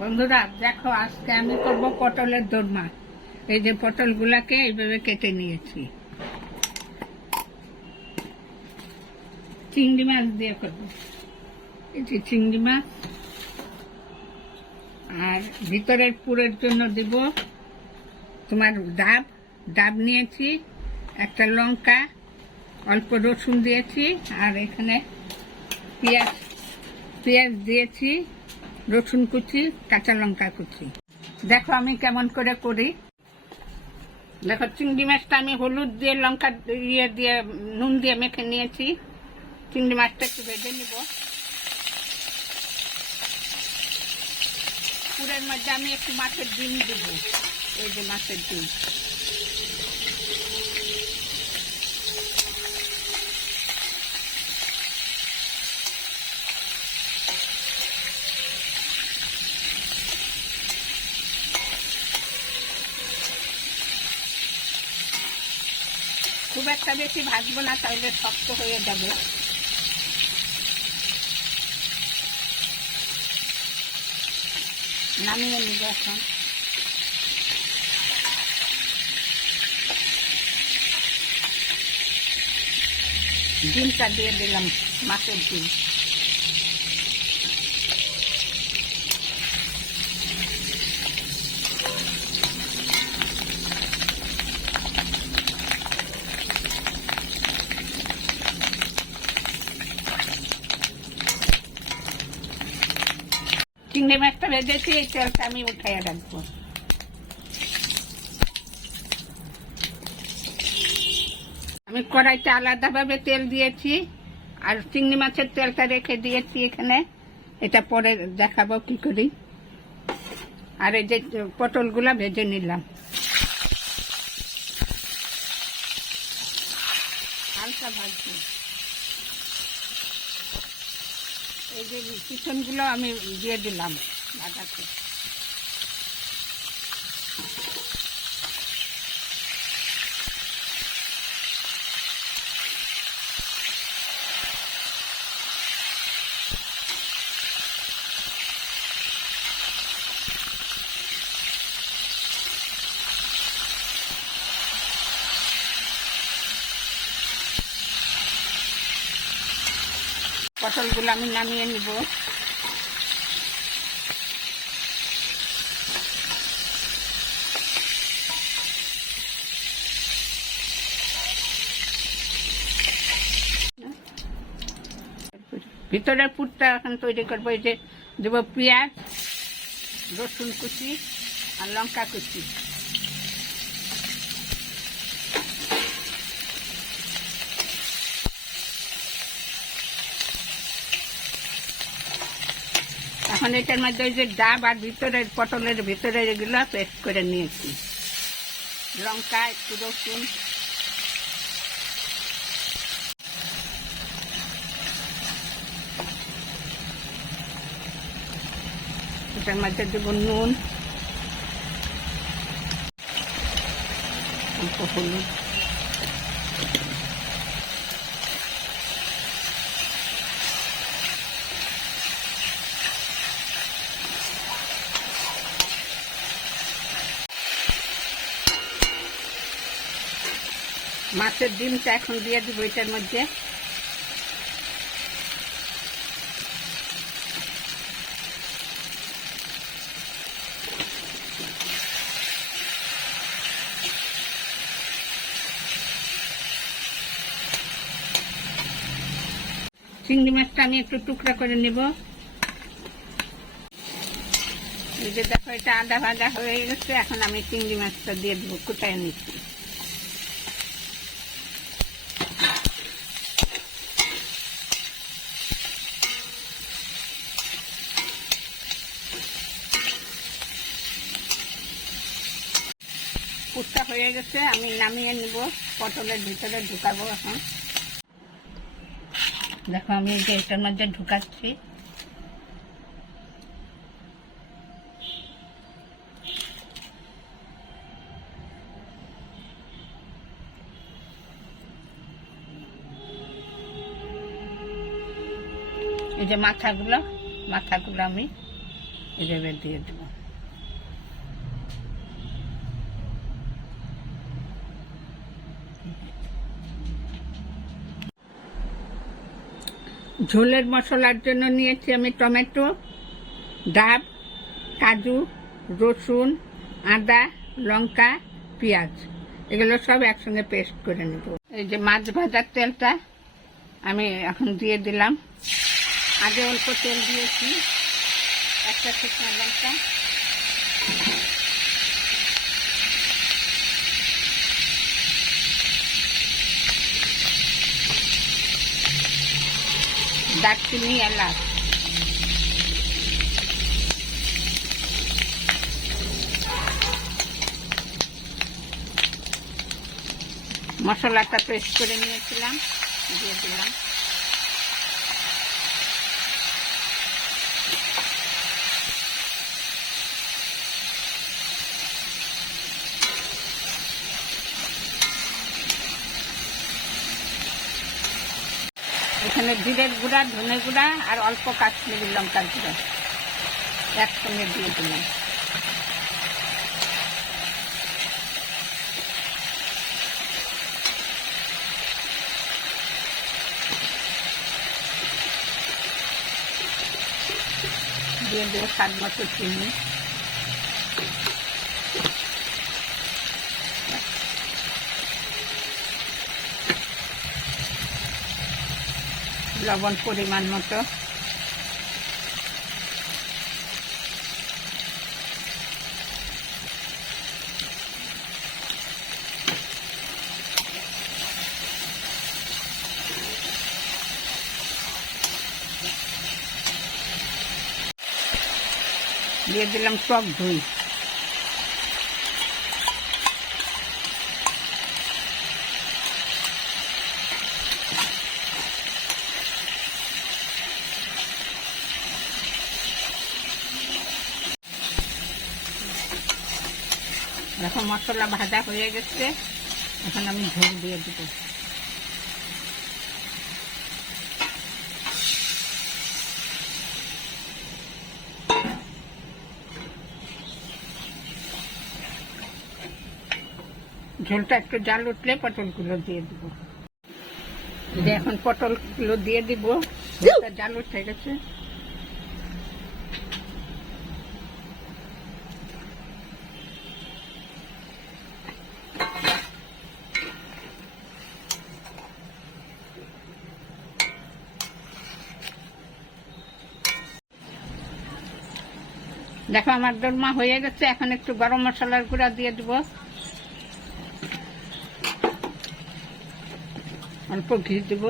বন্ধুরা দেখো, আজকে আমি করব পটলের দোরমা। এই যে পটলগুলাকে এইভাবে কেটে নিয়েছি, চিংড়ি মাছ দিয়ে করবো। এই যে চিংড়ি মাছ, আর ভিতরের পুরের জন্য দিব তোমার ডাব নিয়েছি, একটা লঙ্কা, অল্প রসুন দিয়েছি, আর এখানে পেঁয়াজ দিয়েছি, রসুন কুচি, কাঁচা লঙ্কা কুচি। দেখো আমি কেমন করে করি। দেখো চিংড়ি মাছটা আমি হলুদ দিয়ে লঙ্কা দিয়ে নুন দিয়ে মেখে নিয়েছি। চিংড়ি মাছটা একটু ভেজে নিব। পুরের মধ্যে আমি একটু মাছের ডিম দিব, এই যে মাছের ডিম। খুব একটা বেশি ভাজবো না, তাহলে শক্ত হয়ে যাবে। নামিয়ে নিব এখন। ডিমটা দিয়ে দিলাম, মাছের ডিম। চিংড়ি মাছটা ভেজেছি, এই তেলটা আমি উঠাইয়া রাখবো। আমি কড়াইতে আলাদাভাবে তেল দিয়েছি, আর চিংড়ি মাছের তেলটা রেখে দিয়েছি এখানে। এটা পরে দেখাবো কি করি। আর এই যে পটলগুলা ভেজে নিলাম হালকা ভাজছি। এই যে পিছনগুলো আমি দিয়ে দিলাম ভাজাতে। পটলগুলো আমি নামিয়ে নিব। ভিতরের পুরটা এখন তৈরি করবো। এই যে দেবো পেঁয়াজ, রসুন কুচি, আর লঙ্কা কুচি। এখন এটার মধ্যে ওই যে ডাব আর ভিতরের পটলের ভিতরে এগুলো পেস্ট করে নিয়েছি। লঙ্কা, একটু রসুন, এটার মধ্যে দেব নুন, অল্প হলুদ, মাছের ডিমটা এখন দিয়ে দিব এটার মধ্যে। চিংড়ি মাছটা আমি একটু টুকরা করে নেব। এই যে দেখো, এটা আধা ভাজা হয়ে গেছে। এখন আমি চিংড়ি মাছটা দিয়ে দেবো, কুটায় নিচ্ছি। পুরটা হয়ে গেছে, আমি নামিয়ে নিব। পটলের ভিতরে ঢুকাবো এখন। দেখো আমি এই যে এটার মধ্যে ঢুকাচ্ছি। এই যে মাথাগুলো আমি এভাবে দিয়ে দেবো। ঝোলের মশলার জন্য নিয়েছি আমি টমেটো, ডাব, কাজু, রসুন, আদা, লঙ্কা, পেঁয়াজ, এগুলো সব একসঙ্গে পেস্ট করে নেব। এই যে মাছ ভাজার তেলটা আমি এখন দিয়ে দিলাম। আগে অল্প তেল দিয়েছি, একটা শুকনো লঙ্কা, দারচিনি, এলাচ, মশলাটা পেস্ট করে নিয়েছিলাম, দিয়ে দিলাম। এখানে জিরের গুঁড়া, ধনে গুঁড়া আর অল্প কাশ্মীরি লঙ্কার গুঁড়া একসঙ্গে দিয়ে দিলাম। দিয়ে দেবো স্বাদ মতো চিনি, লবণ পরিমাণ মতো, দিয়ে দিলাম টক দই। এখন মশলা ভাজা হয়ে গেছে, এখন আমি ঝোল দিয়ে দেবো। ঝোলটা একটু জাল উঠলে পটলগুলো দিয়ে দিব। এখন পটলগুলো দিয়ে দিব, জাল উঠে গেছে। দেখো আমার দোলমা হয়ে গেছে, এখন একটু গরম মশলার গুঁড়া দিয়ে দিব, অল্প ঘি দিব।